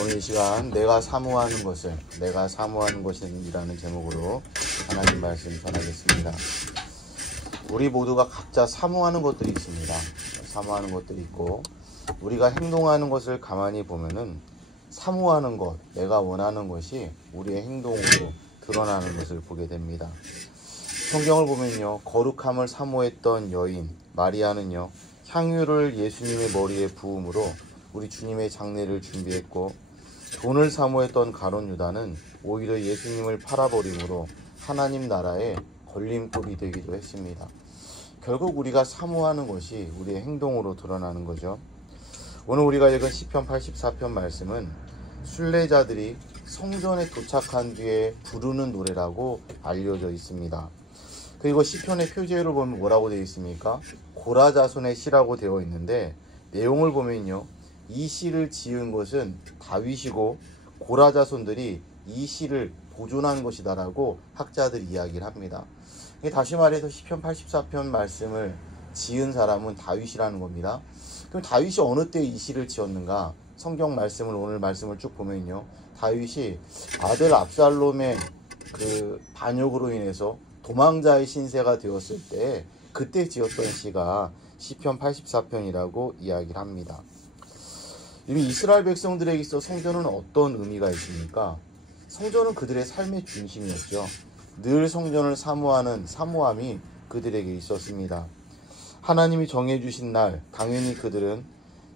오늘 이 시간 내가 사모하는 것이라는 제목으로 하나님 말씀 전하겠습니다. 우리 모두가 각자 사모하는 것들이 있습니다. 사모하는 것들이 있고 우리가 행동하는 것을 가만히 보면은 사모하는 것, 내가 원하는 것이 우리의 행동으로 드러나는 것을 보게 됩니다. 성경을 보면요, 거룩함을 사모했던 여인 마리아는요, 향유를 예수님의 머리에 부음으로 우리 주님의 장례를 준비했고, 돈을 사모했던 가룟 유다는 오히려 예수님을 팔아버림으로 하나님 나라의 걸림돌이 되기도 했습니다. 결국 우리가 사모하는 것이 우리의 행동으로 드러나는 거죠. 오늘 우리가 읽은 시편 84편 말씀은 순례자들이 성전에 도착한 뒤에 부르는 노래라고 알려져 있습니다. 그리고 시편의 표제를 보면 뭐라고 되어 있습니까? 고라자손의 시라고 되어 있는데, 내용을 보면요, 이 시를 지은 것은 다윗이고 고라자손들이 이 시를 보존한 것이다라고 학자들이 이야기를 합니다. 다시 말해서 시편 84편 말씀을 지은 사람은 다윗이라는 겁니다. 그럼 다윗이 어느 때 이 시를 지었는가? 성경 말씀을, 오늘 말씀을 쭉 보면요, 다윗이 아들 압살롬의 그 반역으로 인해서 도망자의 신세가 되었을 때 그때 지었던 시가 시편 84편이라고 이야기를 합니다. 이미 이스라엘 백성들에게 있어 성전은 어떤 의미가 있습니까? 성전은 그들의 삶의 중심이었죠. 늘 성전을 사모하는 사모함이 그들에게 있었습니다. 하나님이 정해주신 날, 당연히 그들은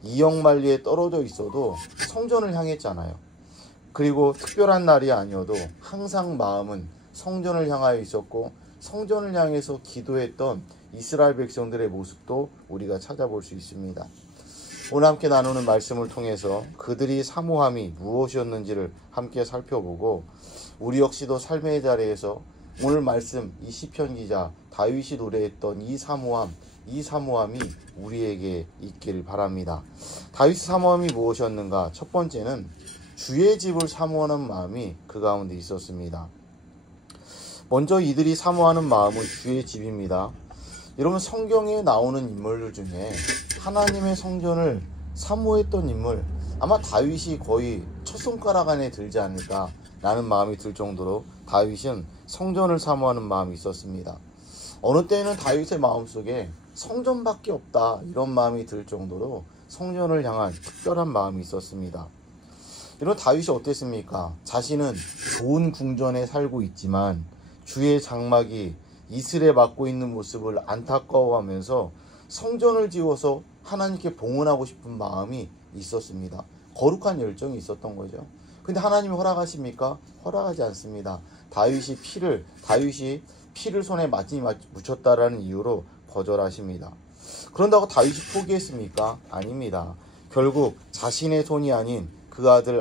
이역만리에 떨어져 있어도 성전을 향했잖아요. 그리고 특별한 날이 아니어도 항상 마음은 성전을 향하여 있었고, 성전을 향해서 기도했던 이스라엘 백성들의 모습도 우리가 찾아볼 수 있습니다. 오늘 함께 나누는 말씀을 통해서 그들이 사모함이 무엇이었는지를 함께 살펴보고, 우리 역시도 삶의 자리에서 오늘 말씀, 이 시편 기자 다윗이 노래했던 이 사모함이 우리에게 있기를 바랍니다. 다윗의 사모함이 무엇이었는가? 첫 번째는 주의 집을 사모하는 마음이 그 가운데 있었습니다. 먼저 이들이 사모하는 마음은 주의 집입니다. 여러분, 성경에 나오는 인물들 중에 하나님의 성전을 사모했던 인물, 아마 다윗이 거의 첫 손가락 안에 들지 않을까라는 마음이 들 정도로 다윗은 성전을 사모하는 마음이 있었습니다. 어느 때는 다윗의 마음속에 성전밖에 없다, 이런 마음이 들 정도로 성전을 향한 특별한 마음이 있었습니다. 이런 다윗이 어땠습니까? 자신은 좋은 궁전에 살고 있지만 주의 장막이 이슬에 맞고 있는 모습을 안타까워하면서 성전을 지어서 하나님께 봉헌하고 싶은 마음이 있었습니다. 거룩한 열정이 있었던 거죠. 근데 하나님이 허락하십니까? 허락하지 않습니다. 다윗이 피를 손에 많이 묻혔다라는 이유로 거절하십니다. 그런다고 다윗이 포기했습니까? 아닙니다. 결국 자신의 손이 아닌 그 아들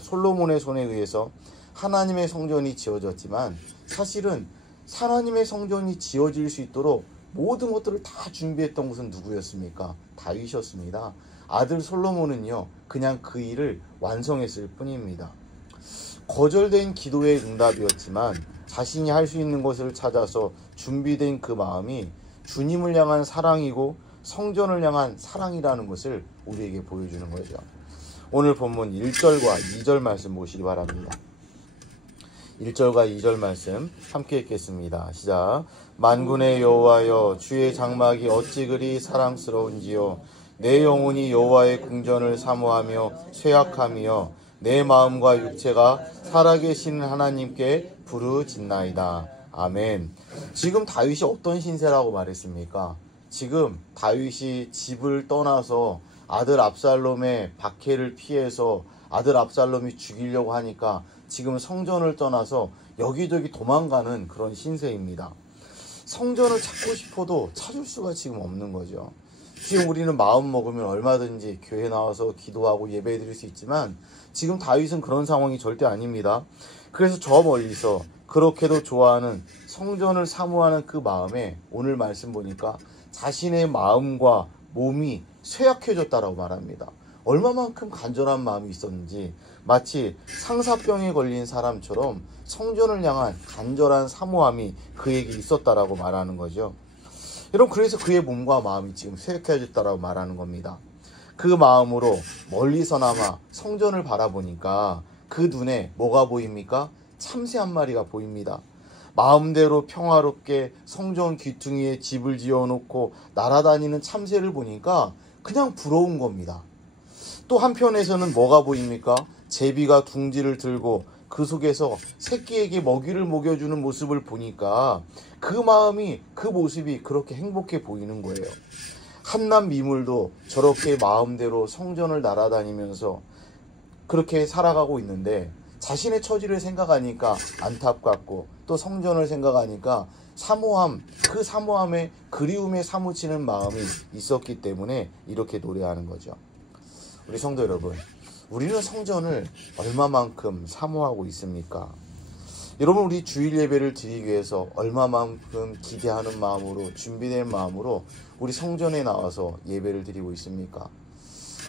솔로몬의 손에 의해서 하나님의 성전이 지어졌지만, 사실은 하나님의 성전이 지어질 수 있도록 모든 것들을 다 준비했던 것은 누구였습니까? 다윗이었습니다. 아들 솔로몬은요, 그냥 그 일을 완성했을 뿐입니다. 거절된 기도의 응답이었지만 자신이 할 수 있는 것을 찾아서 준비된 그 마음이 주님을 향한 사랑이고 성전을 향한 사랑이라는 것을 우리에게 보여주는 거죠. 오늘 본문 1절과 2절 말씀 보시기 바랍니다. 1절과 2절 말씀 함께 읽겠습니다. 시작. 만군의 여호와여, 주의 장막이 어찌 그리 사랑스러운지요. 내 영혼이 여호와의 궁전을 사모하며 쇠약하며 내 마음과 육체가 살아계신 하나님께 부르짖나이다. 아멘. 지금 다윗이 어떤 신세라고 말했습니까? 지금 다윗이 집을 떠나서 아들 압살롬의 박해를 피해서 아들 압살롬이 죽이려고 하니까 지금 성전을 떠나서 여기저기 도망가는 그런 신세입니다. 성전을 찾고 싶어도 찾을 수가 지금 없는 거죠. 지금 우리는 마음 먹으면 얼마든지 교회 나와서 기도하고 예배 드릴 수 있지만 지금 다윗은 그런 상황이 절대 아닙니다. 그래서 저 멀리서 그렇게도 좋아하는 성전을 사모하는 그 마음에 오늘 말씀 보니까 자신의 마음과 몸이 쇠약해졌다라고 말합니다. 얼마만큼 간절한 마음이 있었는지 마치 상사병에 걸린 사람처럼 성전을 향한 간절한 사모함이 그에게 있었다라고 말하는 거죠. 여러분, 그래서 그의 몸과 마음이 지금 쇠약해졌다라고 말하는 겁니다. 그 마음으로 멀리서나마 성전을 바라보니까 그 눈에 뭐가 보입니까? 참새 한 마리가 보입니다. 마음대로 평화롭게 성전 귀퉁이에 집을 지어놓고 날아다니는 참새를 보니까 그냥 부러운 겁니다. 또 한편에서는 뭐가 보입니까? 제비가 둥지를 들고 그 속에서 새끼에게 먹이를 먹여주는 모습을 보니까 그 마음이, 그 모습이 그렇게 행복해 보이는 거예요. 한낱 미물도 저렇게 마음대로 성전을 날아다니면서 그렇게 살아가고 있는데 자신의 처지를 생각하니까 안타깝고 또 성전을 생각하니까 사모함, 그 사모함에 그리움에 사무치는 마음이 있었기 때문에 이렇게 노래하는 거죠. 우리 성도 여러분, 우리는 성전을 얼마만큼 사모하고 있습니까? 여러분, 우리 주일 예배를 드리기 위해서 얼마만큼 기대하는 마음으로, 준비된 마음으로 우리 성전에 나와서 예배를 드리고 있습니까?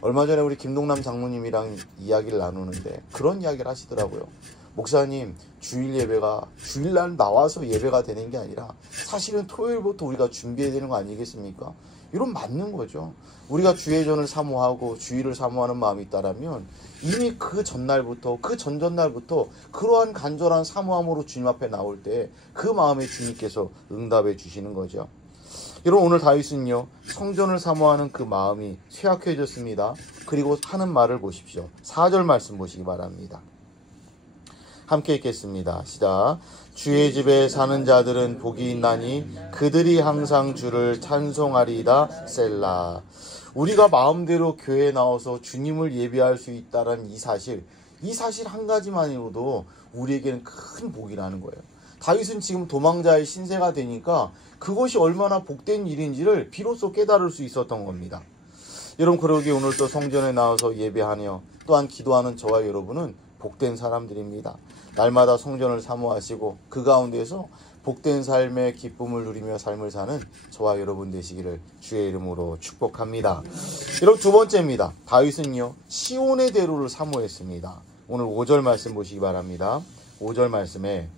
얼마 전에 우리 김동남 장로님이랑 이야기를 나누는데 그런 이야기를 하시더라고요. 목사님, 주일 예배가 주일날 나와서 예배가 되는 게 아니라 사실은 토요일부터 우리가 준비해야 되는 거 아니겠습니까? 이런 맞는 거죠. 우리가 주의 전을 사모하고 주일을 사모하는 마음이 있다라면 이미 그 전날부터, 그 전전날부터 그러한 간절한 사모함으로 주님 앞에 나올 때 그 마음에 주님께서 응답해 주시는 거죠. 여러분, 오늘 다윗은요, 성전을 사모하는 그 마음이 쇠약해졌습니다. 그리고 하는 말을 보십시오. 4절 말씀 보시기 바랍니다. 함께 읽겠습니다. 시작. 주의 집에 사는 자들은 복이 있나니 그들이 항상 주를 찬송하리이다. 셀라. 우리가 마음대로 교회에 나와서 주님을 예배할 수 있다는 이 사실 한 가지만으로도 우리에게는 큰 복이라는 거예요. 다윗은 지금 도망자의 신세가 되니까 그것이 얼마나 복된 일인지를 비로소 깨달을 수 있었던 겁니다. 여러분, 그러기에 오늘 또 성전에 나와서 예배하며 또한 기도하는 저와 여러분은 복된 사람들입니다. 날마다 성전을 사모하시고 그 가운데서 복된 삶의 기쁨을 누리며 삶을 사는 저와 여러분 되시기를 주의 이름으로 축복합니다. 여러분, 두 번째입니다. 다윗은요, 시온의 대로를 사모했습니다. 오늘 5절 말씀 보시기 바랍니다. 5절 말씀에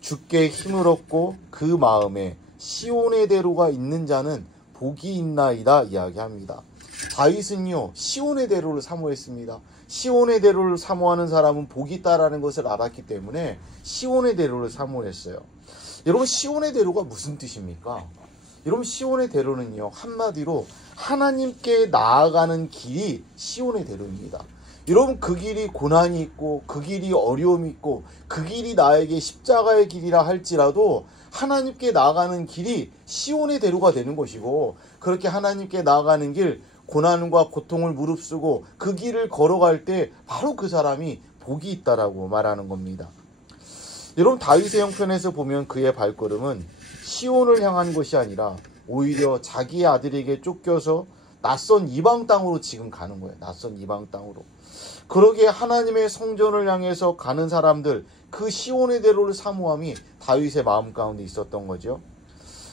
주께 힘을 얻고 그 마음에 시온의 대로가 있는 자는 복이 있나이다 이야기합니다. 다윗은요, 시온의 대로를 사모했습니다. 시온의 대로를 사모하는 사람은 복이 있다라는 것을 알았기 때문에 시온의 대로를 사모했어요. 여러분, 시온의 대로가 무슨 뜻입니까? 여러분, 시온의 대로는요, 한마디로 하나님께 나아가는 길이 시온의 대로입니다. 여러분, 그 길이 고난이 있고 그 길이 어려움이 있고 그 길이 나에게 십자가의 길이라 할지라도 하나님께 나아가는 길이 시온의 대로가 되는 것이고, 그렇게 하나님께 나아가는 길, 고난과 고통을 무릅쓰고 그 길을 걸어갈 때 바로 그 사람이 복이 있다라고 말하는 겁니다. 여러분, 다윗의 형편에서 보면 그의 발걸음은 시온을 향한 것이 아니라 오히려 자기의 아들에게 쫓겨서 낯선 이방 땅으로 지금 가는 거예요. 낯선 이방 땅으로. 그러기에 하나님의 성전을 향해서 가는 사람들, 그 시온의 대로를 사모함이 다윗의 마음 가운데 있었던 거죠.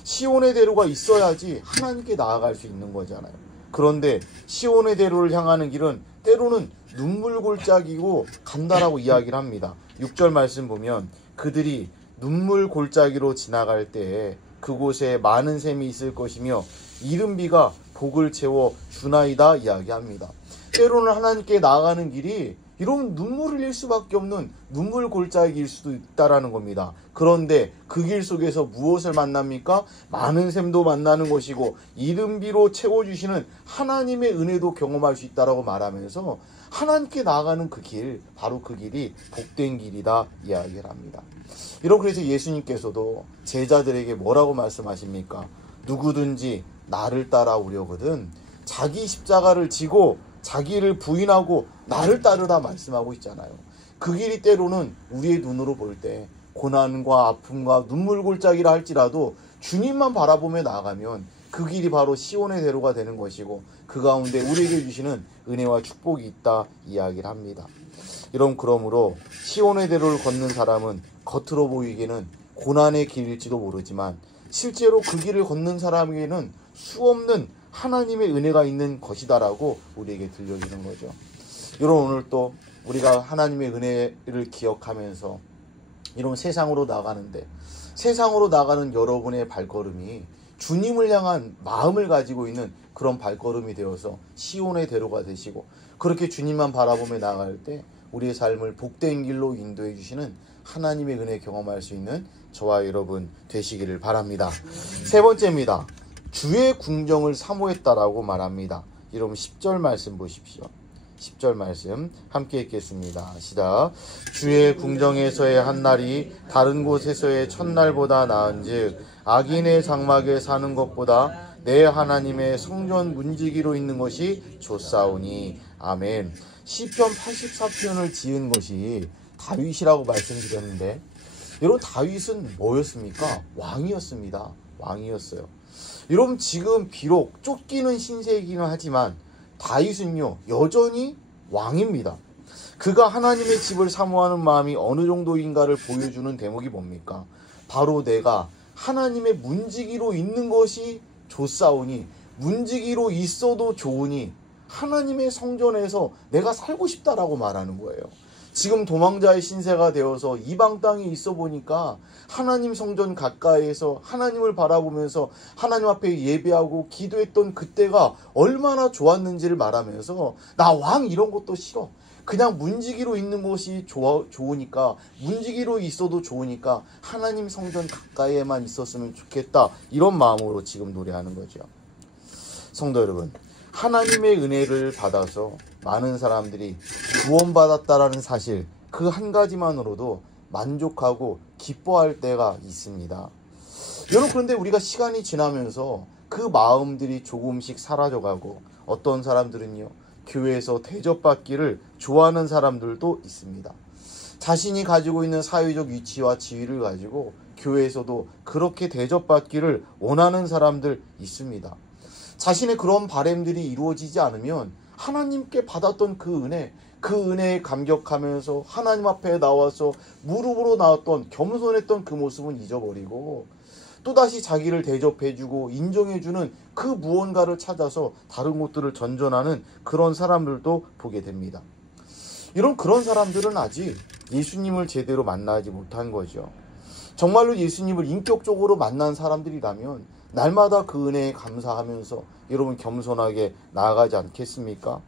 시온의 대로가 있어야지 하나님께 나아갈 수 있는 거잖아요. 그런데 시온의 대로를 향하는 길은 때로는 눈물골짜기고 간다라고 이야기를 합니다. 6절 말씀 보면 그들이 눈물골짜기로 지나갈 때에 그곳에 많은 샘이 있을 것이며 이른 비가 복을 채워 주나이다 이야기합니다. 때로는 하나님께 나아가는 길이 이런 눈물을 흘릴 수밖에 없는 눈물골짜기일 수도 있다라는 겁니다. 그런데 그 길 속에서 무엇을 만납니까? 많은 샘도 만나는 것이고 이른 비로 채워주시는 하나님의 은혜도 경험할 수 있다라고 말하면서 하나님께 나아가는 그 길, 바로 그 길이 복된 길이다 이야기를 합니다. 그래서 예수님께서도 제자들에게 뭐라고 말씀하십니까? 누구든지 나를 따라오려거든 자기 십자가를 지고 자기를 부인하고 나를 따르라 말씀하고 있잖아요. 그 길이 때로는 우리의 눈으로 볼 때 고난과 아픔과 눈물골짜기라 할지라도 주님만 바라보며 나아가면 그 길이 바로 시온의 대로가 되는 것이고 그 가운데 우리에게 주시는 은혜와 축복이 있다 이야기를 합니다. 여러분, 그러므로 시온의 대로를 걷는 사람은 겉으로 보이기에는 고난의 길일지도 모르지만 실제로 그 길을 걷는 사람에게는 수없는 하나님의 은혜가 있는 것이다라고 우리에게 들려주는 거죠. 여러분, 오늘 또 우리가 하나님의 은혜를 기억하면서 이런 세상으로 나가는데 세상으로 나가는 여러분의 발걸음이 주님을 향한 마음을 가지고 있는 그런 발걸음이 되어서 시온의 대로가 되시고, 그렇게 주님만 바라보며 나아갈 때 우리의 삶을 복된 길로 인도해 주시는 하나님의 은혜 경험할 수 있는 저와 여러분 되시기를 바랍니다. 세 번째입니다. 주의 궁정을 사모했다라고 말합니다. 여러분 10절 말씀 보십시오. 10절 말씀 함께 읽겠습니다. 시작. 주의 궁정에서의 한날이 다른 곳에서의 첫날보다 나은즉 악인의 장막에 사는 것보다 내 하나님의 성전 문지기로 있는 것이 좋사오니. 아멘. 시편 84편을 지은 것이 다윗이라고 말씀드렸는데, 여러분 다윗은 뭐였습니까? 왕이었습니다. 왕이었어요. 여러분 지금 비록 쫓기는 신세이기는 하지만 다윗은요 여전히 왕입니다. 그가 하나님의 집을 사모하는 마음이 어느 정도인가를 보여주는 대목이 뭡니까? 바로 내가 하나님의 문지기로 있는 것이 좋사오니, 문지기로 있어도 좋으니 하나님의 성전에서 내가 살고 싶다라고 말하는 거예요. 지금 도망자의 신세가 되어서 이방 땅에 있어 보니까 하나님 성전 가까이에서 하나님을 바라보면서 하나님 앞에 예배하고 기도했던 그때가 얼마나 좋았는지를 말하면서 나 왕 이런 것도 싫어. 그냥 문지기로 있는 것이 좋으니까, 문지기로 있어도 좋으니까 하나님 성전 가까이에만 있었으면 좋겠다. 이런 마음으로 지금 노래하는 거죠. 성도 여러분, 하나님의 은혜를 받아서 많은 사람들이 구원받았다라는 사실, 그 한 가지만으로도 만족하고 기뻐할 때가 있습니다. 여러분, 그런데 우리가 시간이 지나면서 그 마음들이 조금씩 사라져가고, 어떤 사람들은요 교회에서 대접받기를 좋아하는 사람들도 있습니다. 자신이 가지고 있는 사회적 위치와 지위를 가지고 교회에서도 그렇게 대접받기를 원하는 사람들 있습니다. 자신의 그런 바람들이 이루어지지 않으면 하나님께 받았던 그 은혜에 감격하면서 하나님 앞에 나와서 무릎으로 나왔던 겸손했던 그 모습은 잊어버리고, 또다시 자기를 대접해주고 인정해주는 그 무언가를 찾아서 다른 곳들을 전전하는 그런 사람들도 보게 됩니다. 그런 사람들은 아직 예수님을 제대로 만나지 못한 거죠. 정말로 예수님을 인격적으로 만난 사람들이라면 날마다 그 은혜에 감사하면서 여러분 겸손하게 나아가지 않겠습니까?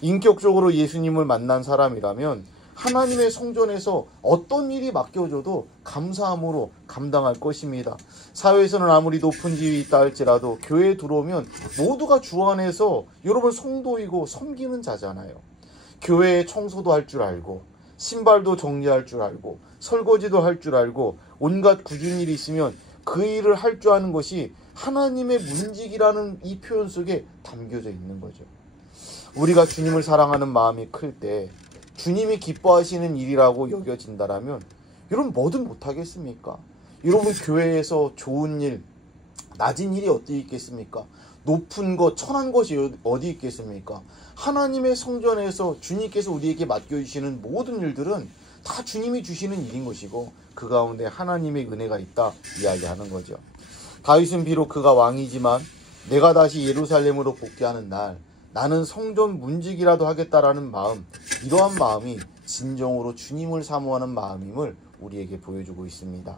인격적으로 예수님을 만난 사람이라면 하나님의 성전에서 어떤 일이 맡겨져도 감사함으로 감당할 것입니다. 사회에서는 아무리 높은 지위에 있다 할지라도 교회에 들어오면 모두가 주 안에서 여러분 성도이고 섬기는 자잖아요. 교회에 청소도 할 줄 알고, 신발도 정리할 줄 알고, 설거지도 할 줄 알고, 온갖 굳은 일이 있으면 그 일을 할 줄 아는 것이 하나님의 문지기라는 이 표현 속에 담겨져 있는 거죠. 우리가 주님을 사랑하는 마음이 클 때 주님이 기뻐하시는 일이라고 여겨진다라면 여러분 뭐든 못하겠습니까? 여러분 교회에서 좋은 일, 낮은 일이 어디 있겠습니까? 높은 것, 천한 것이 어디 있겠습니까? 하나님의 성전에서 주님께서 우리에게 맡겨주시는 모든 일들은 다 주님이 주시는 일인 것이고, 그 가운데 하나님의 은혜가 있다 이야기하는 거죠. 다윗은 비록 그가 왕이지만 내가 다시 예루살렘으로 복귀하는 날 나는 성전 문지기라도 하겠다라는 마음, 이러한 마음이 진정으로 주님을 사모하는 마음임을 우리에게 보여주고 있습니다.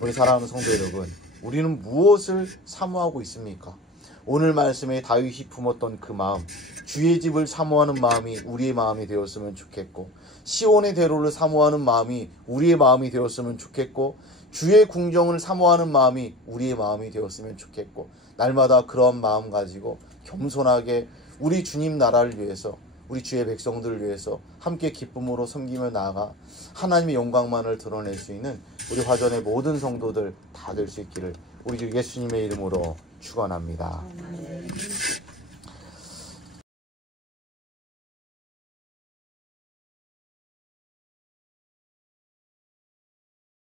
우리 사랑하는 성도 여러분, 우리는 무엇을 사모하고 있습니까? 오늘 말씀에 다윗이 품었던 그 마음, 주의 집을 사모하는 마음이 우리의 마음이 되었으면 좋겠고, 시온의 대로를 사모하는 마음이 우리의 마음이 되었으면 좋겠고, 주의 궁정을 사모하는 마음이 우리의 마음이 되었으면 좋겠고, 날마다 그런 마음 가지고 겸손하게 우리 주님 나라를 위해서, 우리 주의 백성들을 위해서 함께 기쁨으로 섬기며 나아가 하나님의 영광만을 드러낼 수 있는 우리 화전의 모든 성도들 다 될 수 있기를 우리 주 예수님의 이름으로 축원합니다.